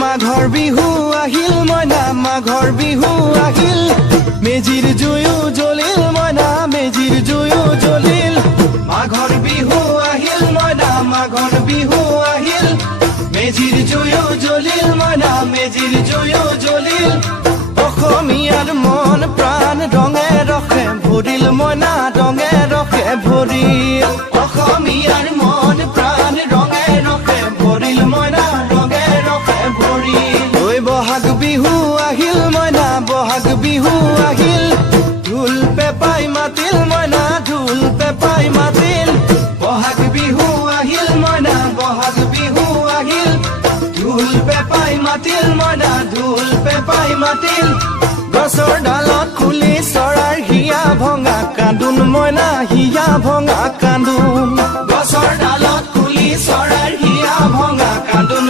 মাঘৰ বিহু আহিল মইনা মাঘৰ বিহু আহিল মেজিৰ জুয়ো জ্বলিল মইনা মেজিৰ জুয়ো জ্বলিল মাঘৰ বিহু আহিল মইনা মাঘৰ বিহু আহিল মেজিৰ জুয়ো জ্বলিল মইনা মেজিৰ জুয়ো জ্বলিল অসমীয়াৰ মন প্ৰাণ ৰঙে ৰখে ভৰিল মইনা ৰঙে ৰখে ভৰিল অসমীয়াৰ মন প্ৰাণ ৰঙে ৰখে ভৰিল মইনা ৰঙে ৰখে ভৰিল ঐ বহাগ বিহু আহিল মইনা বহাগ বিহু আহিল ঢোল পেপাই মাতিল মইনা ঢোল পেপাই মাতিল বহাগ বিহু আহিল মইনা বহাগ বিহু আহিল ঢোল পেপাই মাতিল মইনা ঢোল পেপাই মাতিল গছৰ ডালত খুলি চৰাৰ হিয়া ভঙা কান্দোন মইনা হিয়া ভঙা কান্দোন গছৰ ডালত খুলি চৰাৰ হিয়া ভঙা কান্দোন